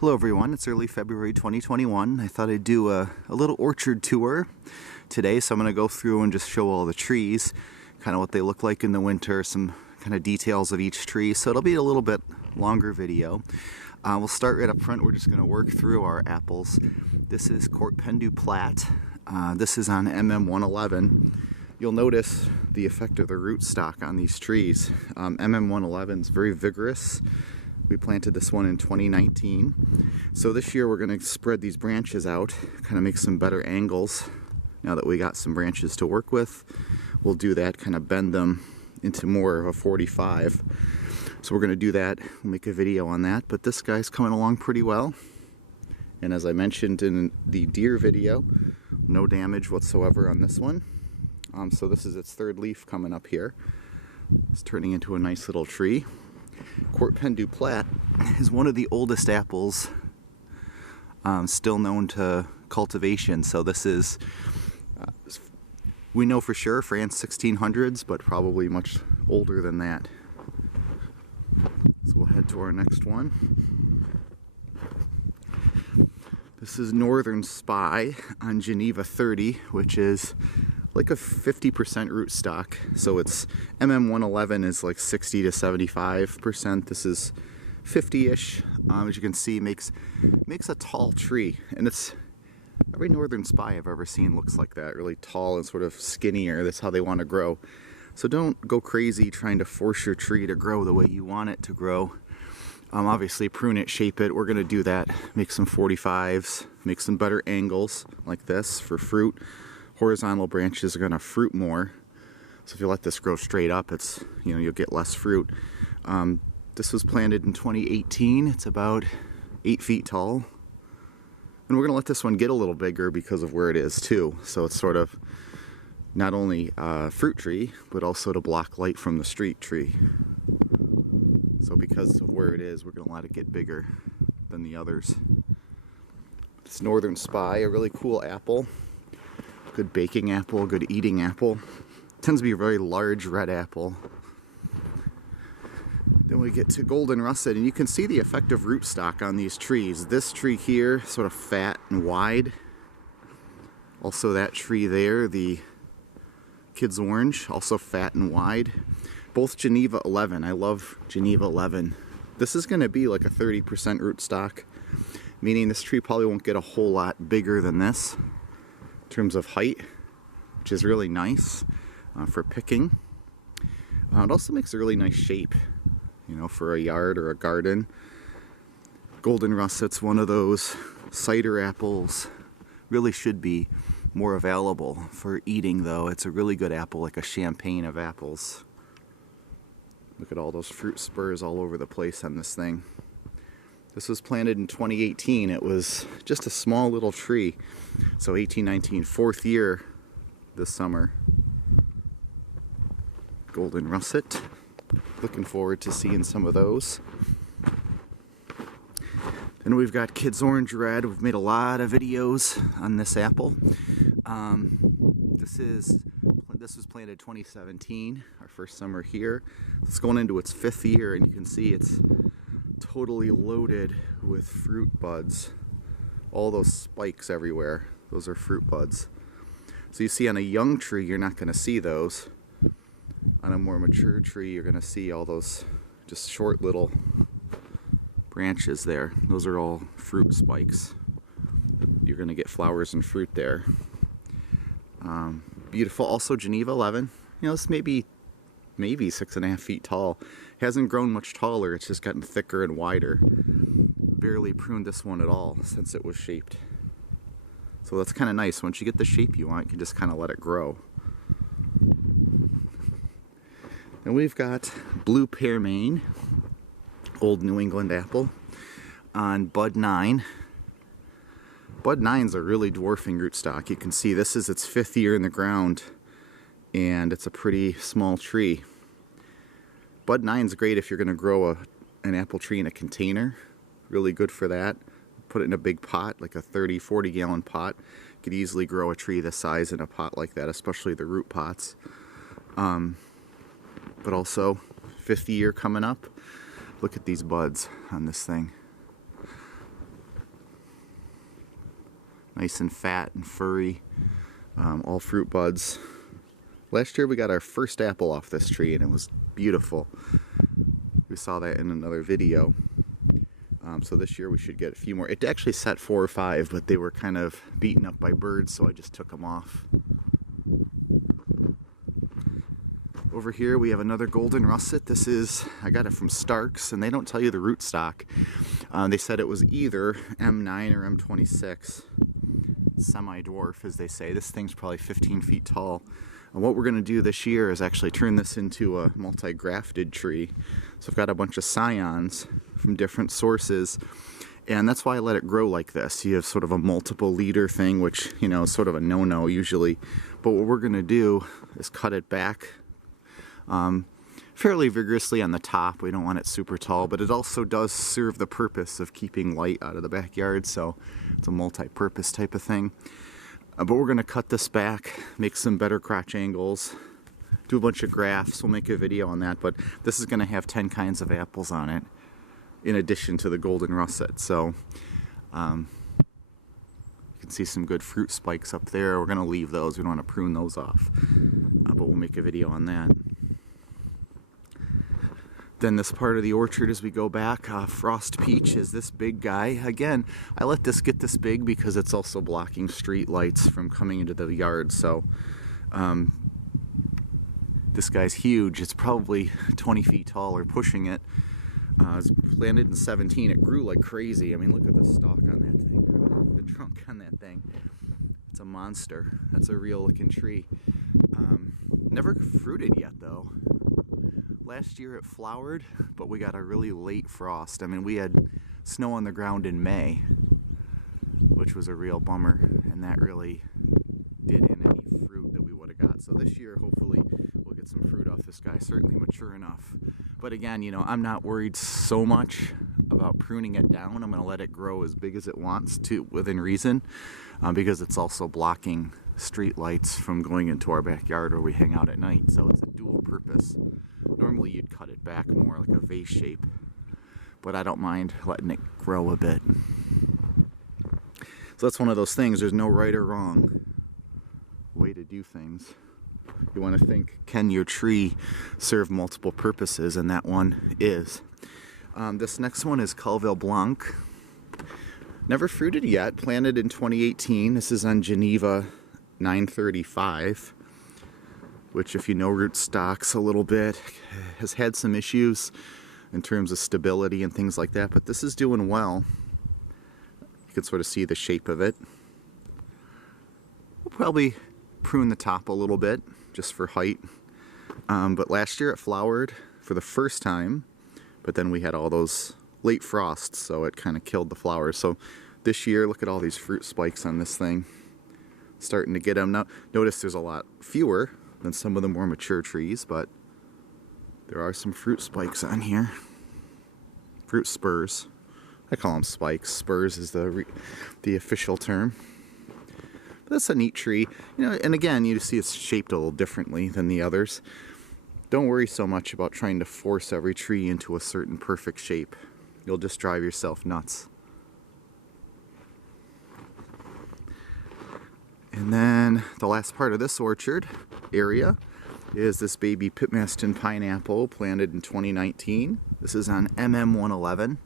Hello everyone, it's early February 2021. I thought I'd do a little orchard tour today, so I'm going to go through and just show all the trees, kind of what they look like in the winter, some kind of details of each tree, so it'll be a little bit longer video. We'll start right up front. We're just going to work through our apples. This is Pendu Platt. This is on MM111. You'll notice the effect of the rootstock on these trees. MM111 is very vigorous. We planted this one in 2019. So this year we're going to spread these branches out, kind of make some better angles. Now that we got some branches to work with, we'll do that, kind of bend them into more of a 45. So we're going to do that. We'll make a video on that. But this guy's coming along pretty well. And as I mentioned in the deer video, no damage whatsoever on this one. So this is its third leaf coming up here. It's turning into a nice little tree. Pendu Platt is one of the oldest apples still known to cultivation. So this is, we know for sure, France 1600s, but probably much older than that. So we'll head to our next one. This is Northern Spy on Geneva 30, which is like a 50% rootstock. So it's MM111 is like 60 to 75%. This is 50-ish. As you can see, makes a tall tree, and it's every Northern Spy I've ever seen looks like that, really tall and sort of skinnier. That's how they want to grow. So don't go crazy trying to force your tree to grow the way you want it to grow. Obviously prune it, shape it. We're going to do that. Make some 45s, make some better angles like this for fruit. Horizontal branches are going to fruit more. So if you let this grow straight up, it's, you'll get less fruit. This was planted in 2018. It's about 8 feet tall. And we're going to let this one get a little bigger because of where it is too. So it's sort of not only a fruit tree, but also to block light from the street tree. So because of where it is, we're going to let it get bigger than the others. This Northern Spy, a really cool apple. Good baking apple, good eating apple. Tends to be a very large red apple. Then we get to golden russet, and you can see the effect of rootstock on these trees. This tree here, sort of fat and wide. Also that tree there, the kid's orange, also fat and wide. Both Geneva 11. I love Geneva 11. This is going to be like a 30% rootstock, meaning this tree probably won't get a whole lot bigger than this in terms of height, which is really nice for picking. It also makes a really nice shape, for a yard or a garden. Golden russet's one of those cider apples. Really should be more available for eating, though. It's a really good apple, like a champagne of apples. Look at all those fruit spurs all over the place on this thing. This was planted in 2018. It was just a small little tree. So 1819, fourth year this summer. Golden russet. Looking forward to seeing some of those. Then we've got Kid's Orange Red. We've made a lot of videos on this apple. This was planted 2017, our first summer here. It's going into its 5th year, and you can see it's totally loaded with fruit buds. All those spikes everywhere, those are fruit buds. So you see on a young tree, you're not going to see those. On a more mature tree, you're going to see all those just short little branches there. Those are all fruit spikes. You're going to get flowers and fruit there. Beautiful. Also Geneva 11. This may be 6.5 feet tall. Hasn't grown much taller. It's just gotten thicker and wider. Barely pruned this one at all since it was shaped. So that's kind of nice. Once you get the shape you want, you can just kind of let it grow. And we've got blue pearmain, old New England apple, on bud 9. Bud 9's a really dwarfing rootstock. You can see this is its 5th year in the ground, and it's a pretty small tree. Bud 9's great if you're going to grow an apple tree in a container. Really good for that. Put it in a big pot, like a 30-40 gallon pot. You could easily grow a tree this size in a pot like that, especially the root pots. But also 5th year coming up. Look at these buds on this thing. Nice and fat and furry, all fruit buds. Last year we got our first apple off this tree and it was beautiful. We saw that in another video. So this year we should get a few more. It actually set 4 or 5, but they were kind of beaten up by birds, so I just took them off. Over here we have another golden russet. This is, I got it from Stark's, and they don't tell you the rootstock. They said it was either M9 or M26. Semi-dwarf, as they say. This thing's probably 15 feet tall. And what we're going to do this year is actually turn this into a multi-grafted tree. So I've got a bunch of scions from different sources, and that's why I let it grow like this. You have sort of a multiple leader thing, which, you know, is sort of a no-no usually. But what we're going to do is cut it back fairly vigorously on the top. We don't want it super tall, but it also does serve the purpose of keeping light out of the backyard, so it's a multi-purpose type of thing. But we're going to cut this back, make some better crotch angles, do a bunch of grafts. We'll make a video on that, but this is going to have 10 kinds of apples on it in addition to the golden russet. So you can see some good fruit spikes up there. We're going to leave those. We don't want to prune those off, but we'll make a video on that. Then this part of the orchard, as we go back, frost peach is this big guy. Again, I let this get this big because it's also blocking street lights from coming into the yard. So this guy's huge. It's probably 20 feet tall or pushing it. It was planted in 17. It grew like crazy. I mean, look at the stalk on that thing, the trunk on that thing. It's a monster. That's a real looking tree. Never fruited yet though. Last year it flowered, but we got a really late frost. I mean, we had snow on the ground in May, which was a real bummer, and that really did in any fruit that we would have got. So this year, hopefully, we'll get some fruit off this guy, certainly mature enough. But again, you know, I'm not worried so much about pruning it down. I'm going to let it grow as big as it wants to, within reason, because it's also blocking street lights from going into our backyard where we hang out at night. So it's a dual purpose. Normally you'd cut it back more like a vase shape, but I don't mind letting it grow a bit. So that's one of those things. There's no right or wrong way to do things. You want to think, can your tree serve multiple purposes? And that one is. This next one is Colville Blanc. Never fruited yet, planted in 2018. This is on Geneva 935. Which, if you know rootstocks a little bit, has had some issues in terms of stability and things like that, but this is doing well. You can sort of see the shape of it. We'll probably prune the top a little bit just for height, but last year it flowered for the first time, but then we had all those late frosts, so it kind of killed the flowers. So this year, look at all these fruit spikes on this thing, starting to get them. Now notice there's a lot fewer than some of the more mature trees, but there are some fruit spikes on here. Fruit spurs. I call them spikes. Spurs is the official term. But that's a neat tree. You know, and again, you see it's shaped a little differently than the others. Don't worry so much about trying to force every tree into a certain perfect shape. You'll just drive yourself nuts. And then the last part of this orchard area is this baby Mast Pineapple planted in 2019. This is on MM111.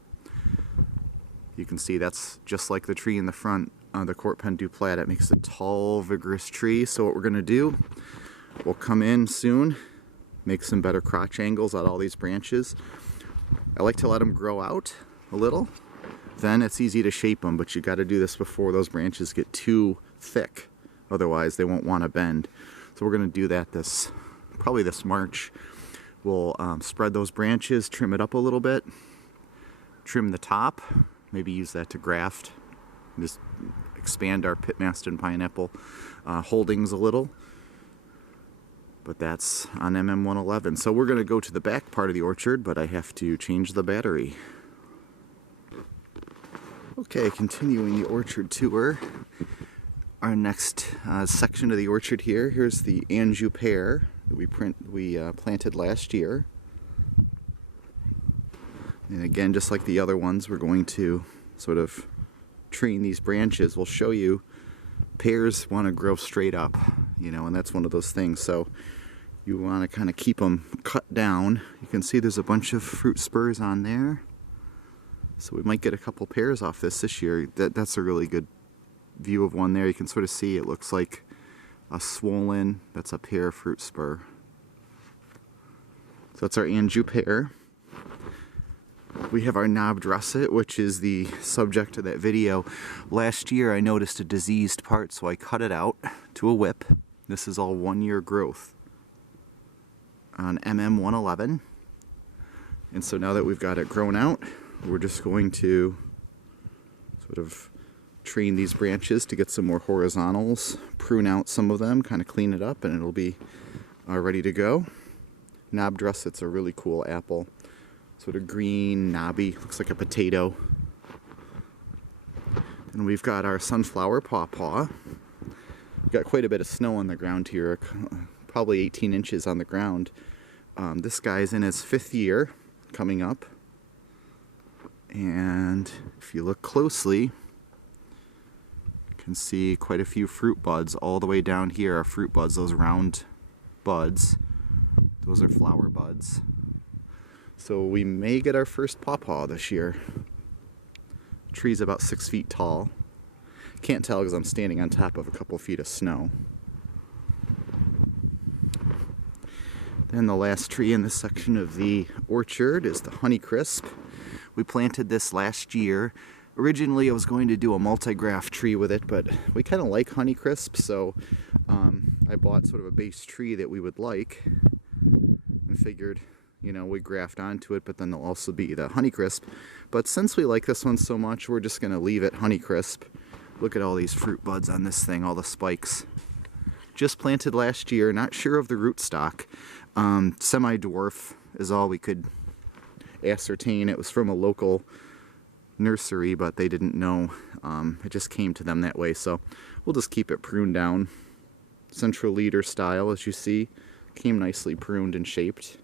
You can see that's just like the tree in the front, the Pendu Platt. It makes a tall, vigorous tree. So what we're going to do, we'll come in soon, make some better crotch angles on all these branches. I like to let them grow out a little. Then it's easy to shape them, but you got to do this before those branches get too thick. Otherwise, they won't want to bend. So we're going to do that probably this March. We'll spread those branches, trim it up a little bit, trim the top, maybe use that to graft, just expand our Mast Pineapple holdings a little. But that's on MM111. So we're going to go to the back part of the orchard, but I have to change the battery. Okay, continuing the orchard tour. Our next section of the orchard here, here's the Anjou pear that we planted last year. And again, just like the other ones, we're going to sort of train these branches. We'll show you Pears want to grow straight up, you know, and that's one of those things. So you want to kind of keep them cut down. You can see there's a bunch of fruit spurs on there. So we might get a couple pears off this year. That's a really good view of one there. You can sort of see it looks like a swollen, that's a pear fruit spur. So that's our Anjou pear. We have our knobbed russet, which is the subject of that video. Last year I noticed a diseased part, so I cut it out to a whip. This is all 1 year growth on MM111. And so now that we've got it grown out, we're just going to sort of train these branches to get some more horizontals, prune out some of them, kind of clean it up, and it'll be ready to go. Knobbed russet's a really cool apple. Sort of green, knobby, looks like a potato. And we've got our sunflower pawpaw. We've got quite a bit of snow on the ground here, probably 18 inches on the ground. This guy's in his 5th year, coming up. And if you look closely, you can see quite a few fruit buds all the way down here are fruit buds, those round buds. Those are flower buds. So we may get our first pawpaw this year. The tree's about 6 feet tall. Can't tell because I'm standing on top of a couple feet of snow. Then the last tree in this section of the orchard is the Honeycrisp. We planted this last year. Originally I was going to do a multi-graft tree with it, but we kind of like Honeycrisp, so I bought sort of a base tree that we would like and figured, you know, we graft onto it, but then there'll also be the Honeycrisp. But since we like this one so much, we're just going to leave it Honeycrisp. Look at all these fruit buds on this thing, all the spikes. Just planted last year, not sure of the rootstock. Semi-dwarf is all we could ascertain. It was from a local nursery, but they didn't know. It just came to them that way, so we'll just keep it pruned down. Central leader style, as you see. Came nicely pruned and shaped.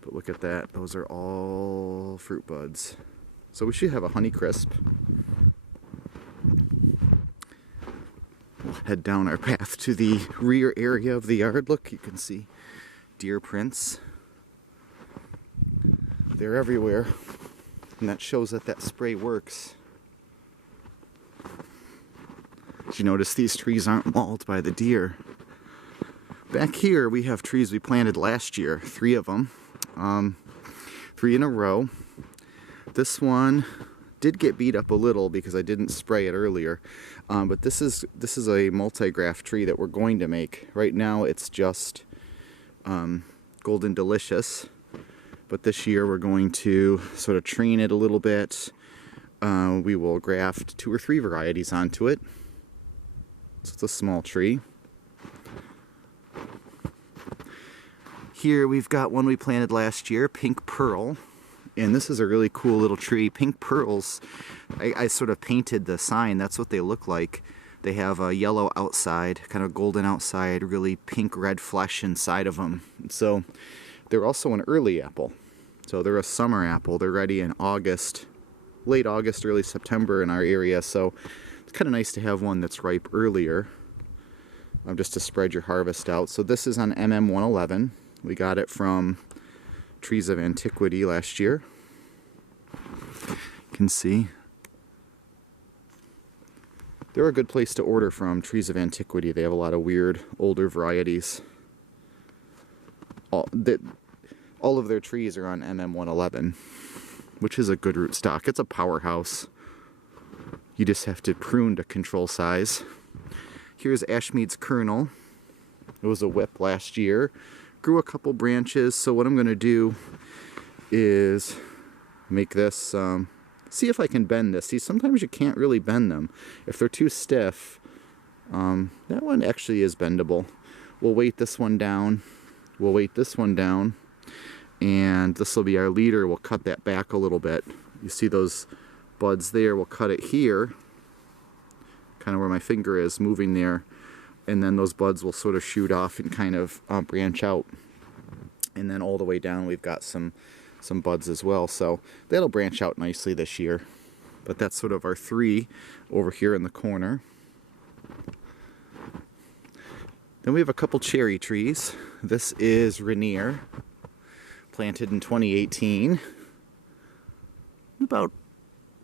But look at that, those are all fruit buds. So we should have a Honeycrisp. We'll head down our path to the rear area of the yard. Look, you can see deer prints. They're everywhere, and that shows that that spray works. Did you notice these trees aren't mauled by the deer? Back here we have trees we planted last year, 3 of them. 3 in a row. This one did get beat up a little because I didn't spray it earlier, but this is a multi-graft tree that we're going to make. Right now it's just Golden Delicious, but this year we're going to sort of train it a little bit. We will graft 2 or 3 varieties onto it. So it's a small tree. Here we've got one we planted last year, Pink Pearl, and this is a really cool little tree. Pink pearls, I sort of painted the sign, that's what they look like. They have a yellow outside, kind of golden outside, really pink red flesh inside of them. So they're also an early apple. So they're a summer apple. They're ready in August, late August, early September in our area. So it's kind of nice to have one that's ripe earlier, just to spread your harvest out. So this is on MM111. We got it from Trees of Antiquity last year. You can see. They're a good place to order from, Trees of Antiquity. They have a lot of weird, older varieties. All of their trees are on MM111, which is a good rootstock. It's a powerhouse. You just have to prune to control size. Here's Ashmead's Kernel. It was a whip last year. Grew a couple branches, so what I'm going to do is make this, see if I can bend this. See, sometimes you can't really bend them. If they're too stiff, that one actually is bendable. We'll weight this one down. We'll weight this one down. And this will be our leader. We'll cut that back a little bit. You see those buds there? We'll cut it here, kind of where my finger is moving there. And then those buds will sort of shoot off and kind of branch out. And then all the way down we've got some buds as well. So that'll branch out nicely this year. But that's sort of our 3 over here in the corner. Then we have a couple cherry trees. This is Rainier, planted in 2018, about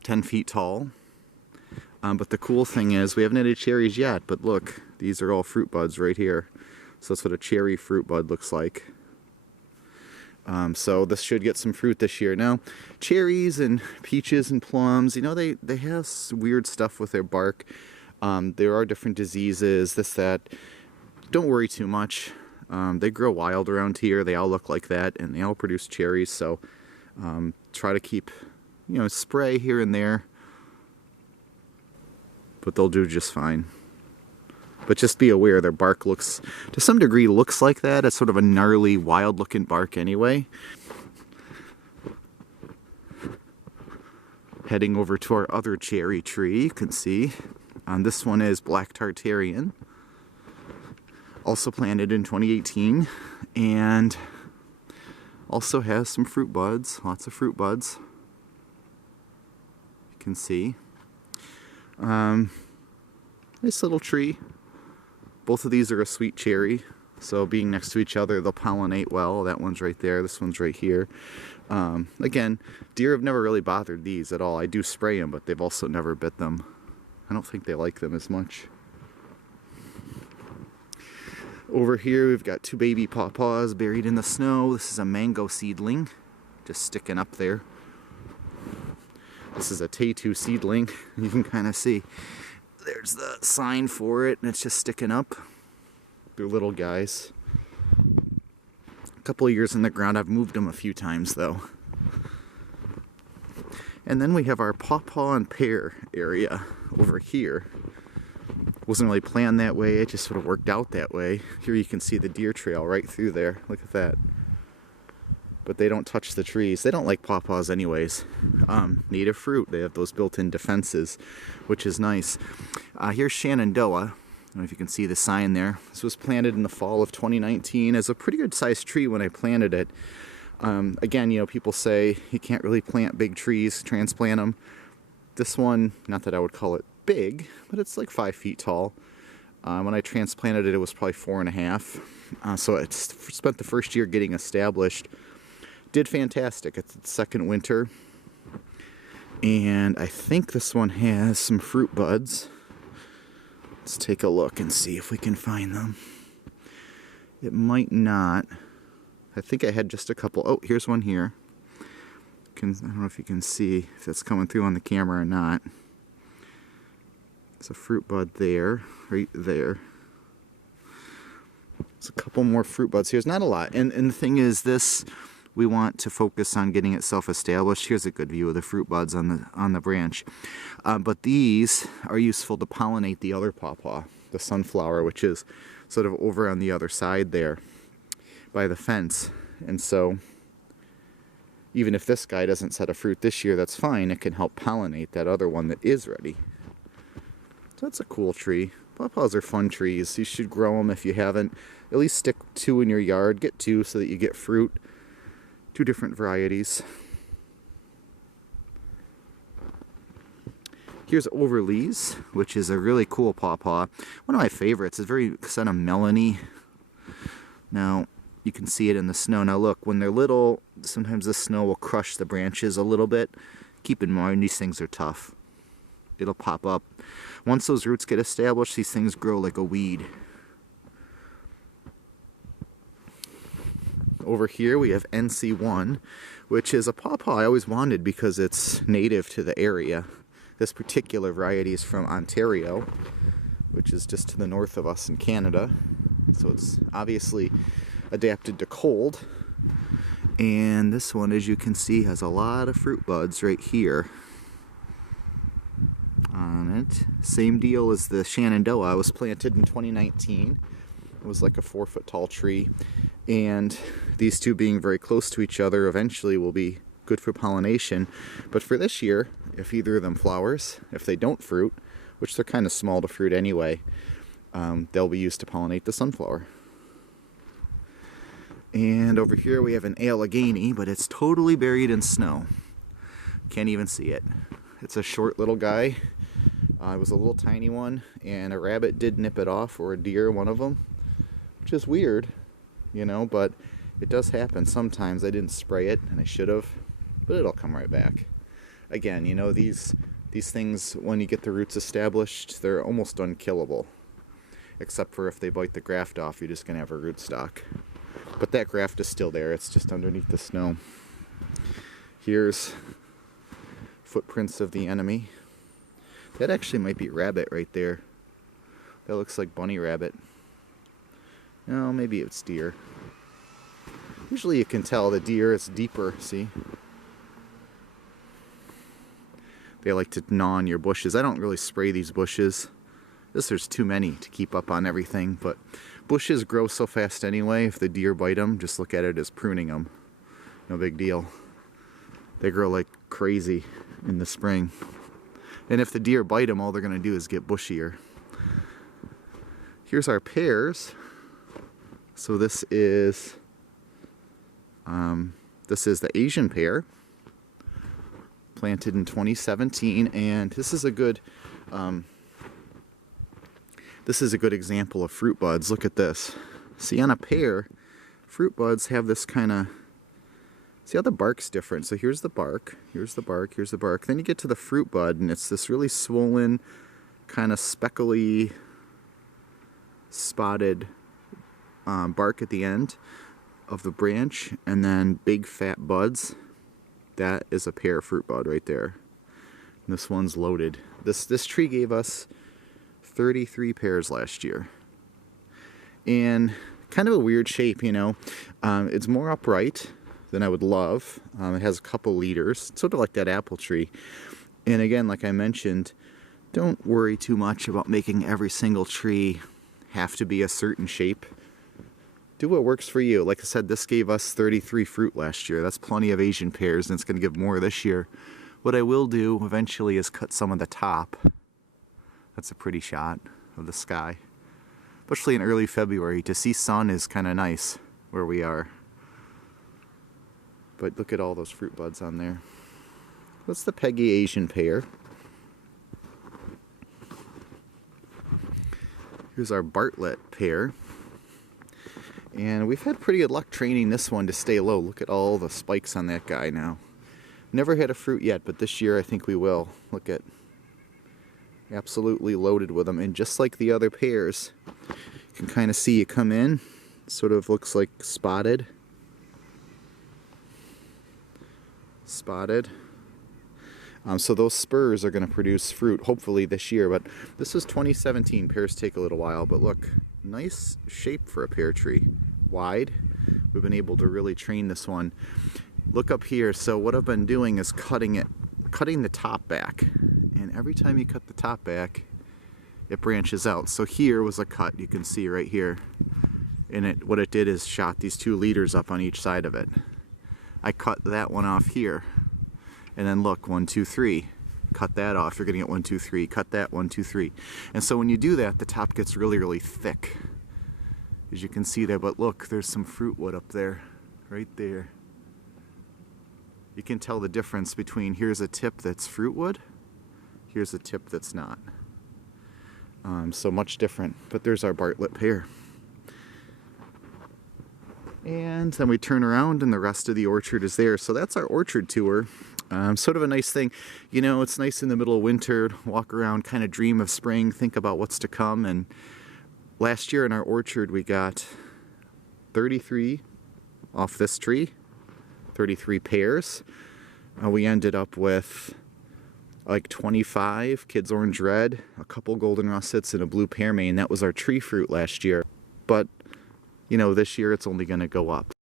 10 feet tall. But the cool thing is we haven't had any cherries yet, but look, these are all fruit buds right here. So that's what a cherry fruit bud looks like. So this should get some fruit this year. Now, cherries and peaches and plums, you know, they have weird stuff with their bark. There are different diseases, this, that. Don't worry too much. They grow wild around here. They all look like that, and they all produce cherries. So try to keep, you know, spray here and there. But they'll do just fine. But just be aware their bark looks, to some degree, looks like that. It's sort of a gnarly, wild-looking bark anyway. Heading over to our other cherry tree, you can see. This one is Black Tartarian. Also planted in 2018. And also has some fruit buds, lots of fruit buds. You can see. Nice little tree. Both of these are a sweet cherry, so being next to each other, they'll pollinate well. That one's right there, this one's right here. Again, deer have never really bothered these at all. I do spray them, but they've also never bit them. I don't think they like them as much. Over here, we've got 2 baby pawpaws buried in the snow. This is a mango seedling, just sticking up there. This is a T2 seedling. You can kind of see. There's the sign for it, and it's just sticking up. They're little guys. A couple of years in the ground. I've moved them a few times, though. And then we have our pawpaw and pear area over here. Wasn't really planned that way. It just sort of worked out that way. Here you can see the deer trail right through there. Look at that. But they don't touch the trees. They don't like pawpaws anyways. Native fruit. They have those built-in defenses, which is nice. Here's Shenandoah. I don't know if you can see the sign there. This was planted in the fall of 2019 as a pretty good sized tree when I planted it. Again, you know, people say you can't really plant big trees, transplant them. This one, not that I would call it big, but it's like 5 feet tall. When I transplanted it, it was probably 4.5. So it spent the first year getting established. Did fantastic. It's its second winter. And I think this one has some fruit buds. Let's take a look and see if we can find them. It might not. I think I had just a couple. Oh, here's one here. I don't know if you can see if that's coming through on the camera or not. There's a fruit bud there, right there. There's a couple more fruit buds here. There's not a lot. And the thing is, this, we want to focus on getting it self-established. Here's a good view of the fruit buds on the branch. But these are useful to pollinate the other pawpaw, the sunflower, which is sort of over on the other side there by the fence. And so even if this guy doesn't set a fruit this year, that's fine. It can help pollinate that other one that is ready. So that's a cool tree. Pawpaws are fun trees. You should grow them if you haven't. At least stick 2 in your yard. Get 2 so that you get fruit. 2 different varieties. Here's Overleaf, which is a really cool pawpaw. One of my favorites. It's very kind of melony. Now, you can see it in the snow. Now look, when they're little, sometimes the snow will crush the branches a little bit. Keep in mind, these things are tough. It'll pop up. Once those roots get established, these things grow like a weed. Over here we have NC1, which is a pawpaw I always wanted because it's native to the area. This particular variety is from Ontario, which is just to the north of us in Canada. So it's obviously adapted to cold. And this one, as you can see, has a lot of fruit buds right here on it. Same deal as the Shenandoah. It was planted in 2019. It was like a 4-foot tall tree. And these two being very close to each other eventually will be good for pollination. But for this year, if either of them flowers, if they don't fruit, which they're kind of small to fruit anyway, they'll be used to pollinate the sunflower. And over here we have an Allegheny, but it's totally buried in snow. Can't even see it. It's a short little guy. It was a little tiny one, and a rabbit did nip it off, or a deer, one of them, which is weird, you know, but it does happen sometimes. I didn't spray it, and I should have, but it'll come right back. Again, you know, these things, when you get the roots established, they're almost unkillable, except for if they bite the graft off, you're just going to have a rootstock. But that graft is still there, it's just underneath the snow. Here's footprints of the enemy. That actually might be rabbit right there. That looks like bunny rabbit. No, maybe it's deer. Usually you can tell the deer is deeper, see? They like to gnaw on your bushes. I don't really spray these bushes. There's too many to keep up on everything, but bushes grow so fast anyway. If the deer bite them, just look at it as pruning them. No big deal. They grow like crazy in the spring. And if the deer bite them, all they're going to do is get bushier. Here's our pears. So this is the Asian pear, planted in 2017, and this is a good example of fruit buds. Look at this. See, on a pear, fruit buds have this kind of, see how the bark's different. So here's the bark, here's the bark, here's the bark. Then you get to the fruit bud, and it's this really swollen, kind of speckly, spotted bark at the end of the branch, and then big fat buds. That is a pear fruit bud right there. And this one's loaded. This tree gave us 33 pears last year. And kind of a weird shape, you know. It's more upright than I would love. It has a couple leaders, sort of like that apple tree. And again, like I mentioned, don't worry too much about making every single tree have to be a certain shape. Do what works for you. Like I said, this gave us 33 fruit last year. That's plenty of Asian pears, and it's going to give more this year. What I will do eventually is cut some of the top. That's a pretty shot of the sky. Especially in early February. To see sun is kind of nice where we are. But look at all those fruit buds on there. That's the Peggy Asian pear. Here's our Bartlett pear. And we've had pretty good luck training this one to stay low. Look at all the spikes on that guy now. Never had a fruit yet, but this year I think we will. Look at, absolutely loaded with them. And just like the other pears, you can kind of see you come in, sort of looks like spotted. Spotted. So those spurs are going to produce fruit hopefully this year, but this is 2017. Pears take a little while, but look, nice shape for a pear tree. Wide. We've been able to really train this one. Look up here. So what I've been doing is cutting the top back, and every time you cut the top back, it branches out. So here was a cut, you can see right here, and what it did is shot these two leaders up on each side of it. I cut that one off here, and then look, 1, 2, 3. Cut that off, you're gonna get 1, 2, 3. Cut that, 1, 2, 3. And so when you do that, the top gets really, really thick, as you can see there. But look, there's some fruit wood up there, right there. You can tell the difference between, here's a tip that's fruit wood, here's a tip that's not. So much different. But there's our Bartlett pear. And then we turn around and the rest of the orchard is there. So that's our orchard tour. Sort of a nice thing. You know, it's nice in the middle of winter, walk around, kind of dream of spring, think about what's to come. And last year in our orchard we got 33 off this tree, 33 pears. We ended up with like 25 Kids Orange Red, a couple golden russets, and a blue pearmain. That was our tree fruit last year. But you know, this year it's only going to go up.